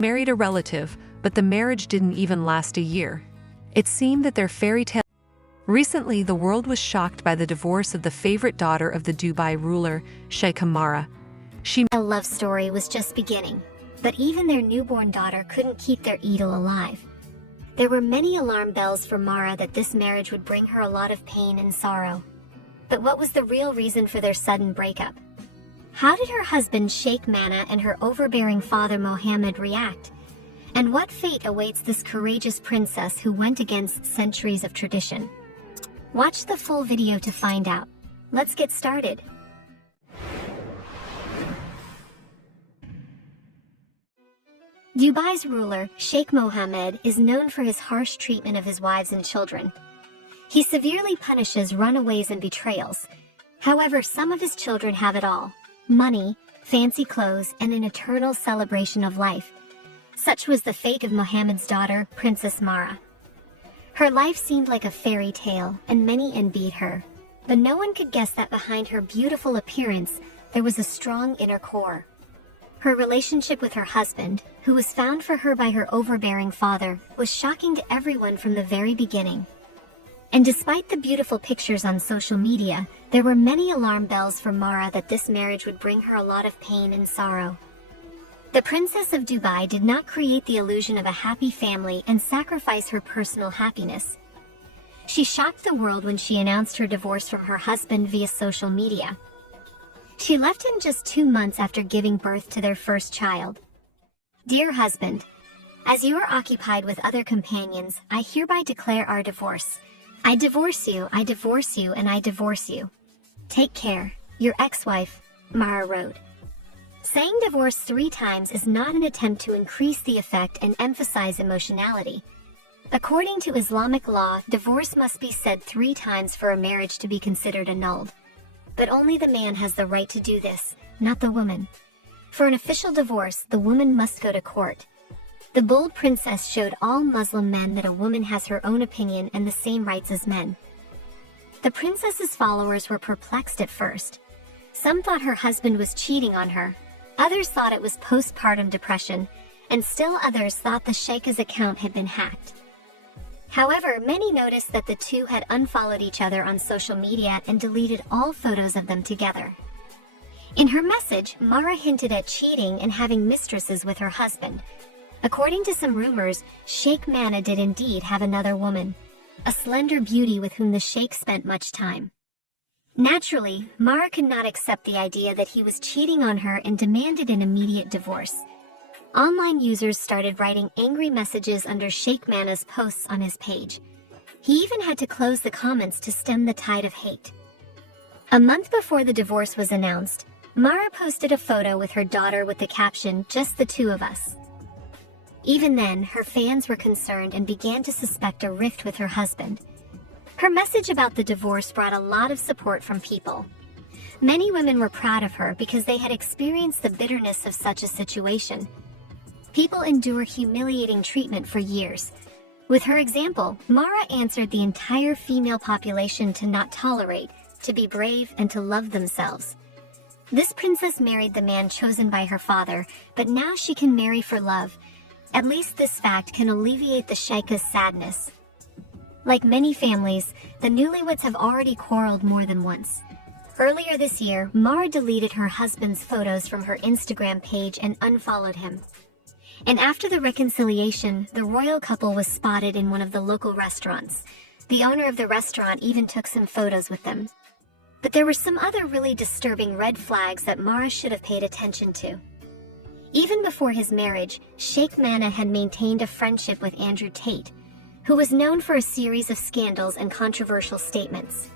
married a relative, but the marriage didn't even last a year. It seemed that their fairy tale. Recently, the world was shocked by the divorce of the favorite daughter of the Dubai ruler, Sheikha Mahra. A love story was just beginning, but even their newborn daughter couldn't keep their idol alive. There were many alarm bells for Mahra that this marriage would bring her a lot of pain and sorrow. But what was the real reason for their sudden breakup? How did her husband Sheikh Mahra and her overbearing father Mohammed react? And what fate awaits this courageous princess who went against centuries of tradition? Watch the full video to find out. Let's get started. Dubai's ruler, Sheikh Mohammed, is known for his harsh treatment of his wives and children. He severely punishes runaways and betrayals. However, some of his children have it all: money, fancy clothes, and an eternal celebration of life. Such was the fate of Mohammed's daughter, Princess Mahra. Her life seemed like a fairy tale, and many envied her. But no one could guess that behind her beautiful appearance, there was a strong inner core. Her relationship with her husband, who was found for her by her overbearing father, was shocking to everyone from the very beginning. And despite the beautiful pictures on social media, there were many alarm bells for Mahra that this marriage would bring her a lot of pain and sorrow. The Princess of Dubai did not create the illusion of a happy family and sacrifice her personal happiness. She shocked the world when she announced her divorce from her husband via social media. She left him just 2 months after giving birth to their first child. "Dear husband, as you are occupied with other companions, I hereby declare our divorce. I divorce you, I divorce you, and I divorce you. Take care, your ex-wife," Mahra wrote. Saying divorce 3 times is not an attempt to increase the effect and emphasize emotionality. According to Islamic law, divorce must be said 3 times for a marriage to be considered annulled. But only the man has the right to do this, not the woman. For an official divorce, the woman must go to court. The bold princess showed all Muslim men that a woman has her own opinion and the same rights as men. The princess's followers were perplexed at first. Some thought her husband was cheating on her, others thought it was postpartum depression, and still others thought the Sheikha's account had been hacked. However, many noticed that the two had unfollowed each other on social media and deleted all photos of them together. In her message, Mahra hinted at cheating and having mistresses with her husband. According to some rumors, Sheikh Mahra did indeed have another woman, a slender beauty with whom the Sheikh spent much time. Naturally, Mahra could not accept the idea that he was cheating on her and demanded an immediate divorce. Online users started writing angry messages under Sheikh Mahra's posts on his page. He even had to close the comments to stem the tide of hate. A month before the divorce was announced, Mahra posted a photo with her daughter with the caption, "Just the two of us." Even then, her fans were concerned and began to suspect a rift with her husband. Her message about the divorce brought a lot of support from people. Many women were proud of her because they had experienced the bitterness of such a situation. People endure humiliating treatment for years. With her example, Mahra answered the entire female population to not tolerate, to be brave, and to love themselves. This princess married the man chosen by her father, but now she can marry for love. At least this fact can alleviate the Sheikha's sadness. Like many families, the newlyweds have already quarreled more than once. Earlier this year, Mahra deleted her husband's photos from her Instagram page and unfollowed him. And after the reconciliation, the royal couple was spotted in one of the local restaurants. The owner of the restaurant even took some photos with them. But there were some other really disturbing red flags that Mahra should have paid attention to. Even before his marriage, Sheikh Mahra had maintained a friendship with Andrew Tate, who was known for a series of scandals and controversial statements.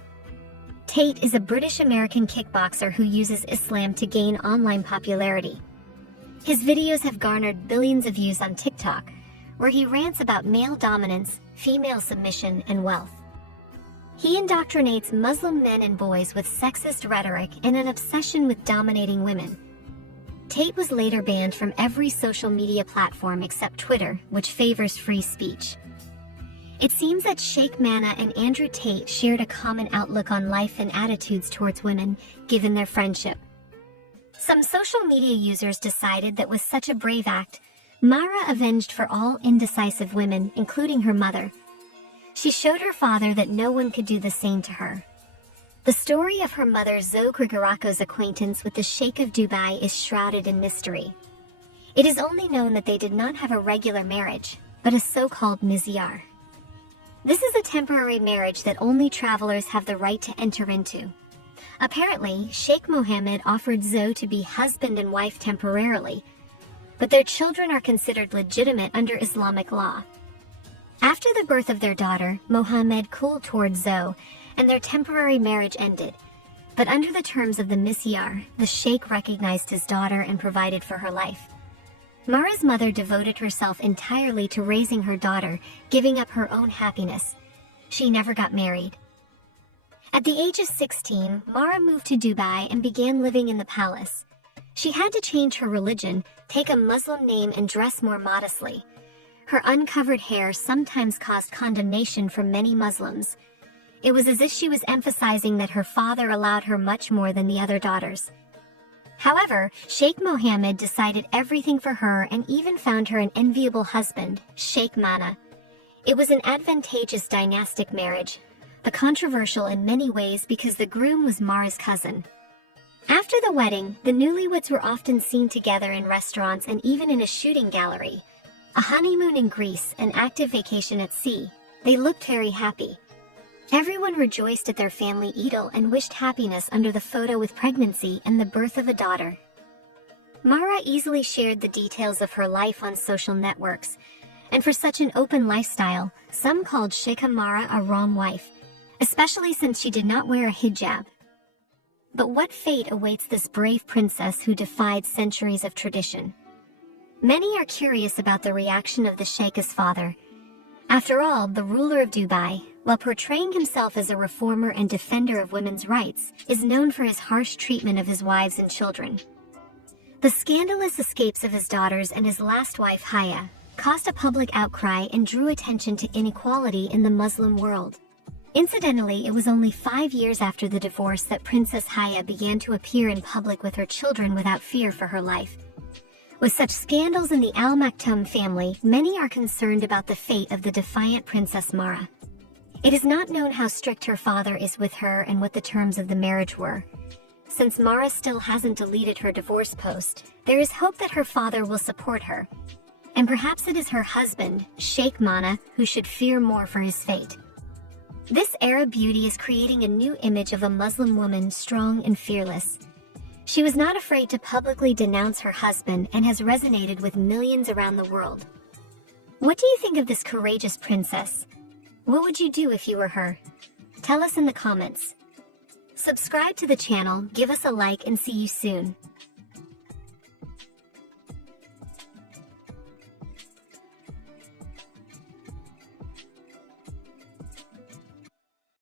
Tate is a British-American kickboxer who uses Islam to gain online popularity. His videos have garnered billions of views on TikTok, where he rants about male dominance, female submission, and wealth. He indoctrinates Muslim men and boys with sexist rhetoric and an obsession with dominating women. Tate was later banned from every social media platform except Twitter, which favors free speech. It seems that Sheikh Mahra and Andrew Tate shared a common outlook on life and attitudes towards women, given their friendship. Some social media users decided that with such a brave act, Mahra avenged for all indecisive women, including her mother. She showed her father that no one could do the same to her. The story of her mother Zoe Grigarako's acquaintance with the Sheikh of Dubai is shrouded in mystery. It is only known that they did not have a regular marriage, but a so-called mizyar. This is a temporary marriage that only travelers have the right to enter into. Apparently, Sheikh Mohammed offered Zoe to be husband and wife temporarily, but their children are considered legitimate under Islamic law. After the birth of their daughter, Mohammed cooled towards Zoe, and their temporary marriage ended. But under the terms of the misyar, the sheikh recognized his daughter and provided for her life. Mahra's mother devoted herself entirely to raising her daughter, giving up her own happiness. She never got married. At the age of 16, Mahra moved to Dubai and began living in the palace. She had to change her religion, take a Muslim name, and dress more modestly. Her uncovered hair sometimes caused condemnation from many Muslims. It was as if she was emphasizing that her father allowed her much more than the other daughters. However, Sheikh Mohammed decided everything for her and even found her an enviable husband, Sheikha Mahra. It was an advantageous dynastic marriage, but controversial in many ways because the groom was Mahra's cousin. After the wedding, the newlyweds were often seen together in restaurants and even in a shooting gallery. A honeymoon in Greece, an active vacation at sea. They looked very happy. Everyone rejoiced at their family idyll and wished happiness under the photo with pregnancy and the birth of a daughter. Mahra easily shared the details of her life on social networks, and for such an open lifestyle, some called Sheikha Mahra a wrong wife, especially since she did not wear a hijab. But what fate awaits this brave princess who defied centuries of tradition? Many are curious about the reaction of the Sheikha's father. After all, the ruler of Dubai, while portraying himself as a reformer and defender of women's rights, is known for his harsh treatment of his wives and children. The scandalous escapes of his daughters and his last wife Haya caused a public outcry and drew attention to inequality in the Muslim world. Incidentally, it was only 5 years after the divorce that Princess Haya began to appear in public with her children without fear for her life. With such scandals in the Al Maktoum family, many are concerned about the fate of the defiant Princess Mahra. It is not known how strict her father is with her and what the terms of the marriage were. Since Mahra still hasn't deleted her divorce post, there is hope that her father will support her. And perhaps it is her husband, Sheikh Mahra, who should fear more for his fate. This Arab beauty is creating a new image of a Muslim woman strong and fearless. She was not afraid to publicly denounce her husband and has resonated with millions around the world. What do you think of this courageous princess? What would you do if you were her? Tell us in the comments. Subscribe to the channel, give us a like, and see you soon.